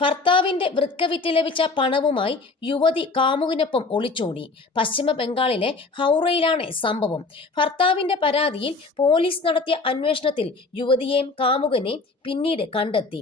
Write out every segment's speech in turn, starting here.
ഭർത്താവിന്റെ വൃക്കവിറ്റ് ലഭിച്ച പണവുമായി യുവതി കാമുകിനൊപ്പം ഒളിച്ചോടി. പശ്ചിമ ബംഗാളിലെ ഹൗറയിലാണ് സംഭവം. ഭർത്താവിന്റെ പരാതിയിൽ പോലീസ് നടത്തിയ അന്വേഷണത്തിൽ യുവതിയെയും കാമുകനെയും പിന്നീട് കണ്ടെത്തി.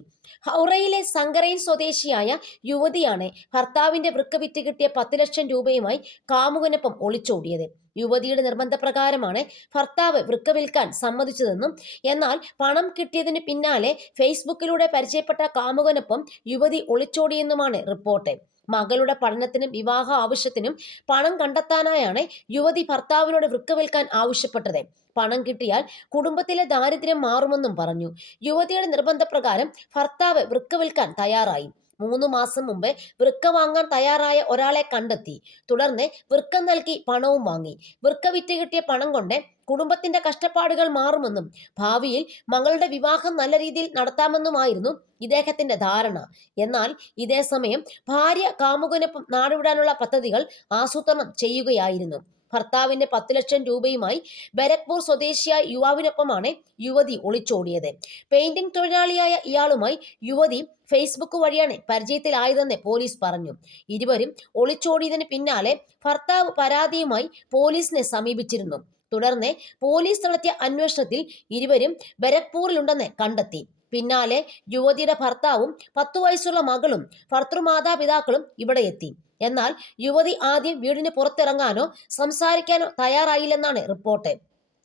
ഹൗറയിലെ സങ്കരയിൽ സ്വദേശിയായ യുവതിയാണ് ഭർത്താവിന്റെ വൃക്കവിറ്റ് കിട്ടിയ പത്ത് ലക്ഷം രൂപയുമായി കാമുകനൊപ്പം ഒളിച്ചോടിയത്. യുവതിയുടെ നിർബന്ധപ്രകാരമാണ് ഭർത്താവ് വൃക്ക വിൽക്കാൻ സമ്മതിച്ചതെന്നും എന്നാൽ പണം കിട്ടിയതിന് പിന്നാലെ ഫേസ്ബുക്കിലൂടെ പരിചയപ്പെട്ട കാമുകനൊപ്പം യുവതി ഒളിച്ചോടിയെന്നുമാണ് റിപ്പോർട്ട്. മകളുടെ പഠനത്തിനും വിവാഹ ആവശ്യത്തിനും പണം കണ്ടെത്താനായാണ് യുവതി ഭർത്താവിനോട് വൃക്ക വിൽക്കാൻ ആവശ്യപ്പെട്ടത്. പണം കിട്ടിയാൽ കുടുംബത്തിലെ ദാരിദ്ര്യം മാറുമെന്നും പറഞ്ഞു. യുവതിയുടെ നിർബന്ധപ്രകാരം ഭർത്താവ് വൃക്ക വിൽക്കാൻ തയ്യാറായി. മൂന്ന് മാസം മുമ്പ് വൃക്ക വാങ്ങാൻ തയ്യാറായ ഒരാളെ കണ്ടെത്തി. തുടർന്ന് വൃക്ക നൽകി പണവും വാങ്ങി. വൃക്ക വിറ്റ് കിട്ടിയ പണം കൊണ്ട് കുടുംബത്തിന്റെ കഷ്ടപ്പാടുകൾ മാറുമെന്നും ഭാവിയിൽ മകളുടെ വിവാഹം നല്ല രീതിയിൽ നടത്താമെന്നുമായിരുന്നു ഇദ്ദേഹത്തിന്റെ ധാരണ. എന്നാൽ ഇതേ സമയം ഭാര്യ കാമുകനൊപ്പം നാടുവിടാനുള്ള പദ്ധതികൾ ആസൂത്രണം ചെയ്യുകയായിരുന്നു. ഭർത്താവിന്റെ പത്ത് ലക്ഷം രൂപയുമായി ബരക്പൂർ സ്വദേശിയായ യുവാവിനൊപ്പമാണ് യുവതി ഒളിച്ചോടിയത്. പെയിന്റിംഗ് തൊഴിലാളിയായ ഇയാളുമായി യുവതി ഫേസ്ബുക്ക് വഴിയാണ് പരിചയത്തിലായതെന്ന് പോലീസ് പറഞ്ഞു. ഇരുവരും ഒളിച്ചോടിയതിന് പിന്നാലെ ഭർത്താവ് പരാതിയുമായി പോലീസിനെ സമീപിച്ചിരുന്നു. തുടർന്ന് പോലീസ് നടത്തിയ അന്വേഷണത്തിൽ ഇരുവരും ബരക്പൂരിലുണ്ടെന്ന് കണ്ടെത്തി. പിന്നാലെ യുവതിയുടെ ഭർത്താവും പത്തു വയസ്സുള്ള മകളും ഭർത്തൃമാതാപിതാക്കളും ഇവിടെ എത്തി. എന്നാൽ യുവതി ആദ്യം വീടിന് പുറത്തിറങ്ങാനോ സംസാരിക്കാനോ തയ്യാറായില്ലെന്നാണ് റിപ്പോർട്ട്.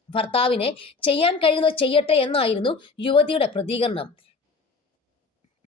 ഭർത്താവിനെ ചെയ്യാൻ കഴിയുന്നത് ചെയ്യട്ടെ എന്നായിരുന്നു യുവതിയുടെ പ്രതികരണം.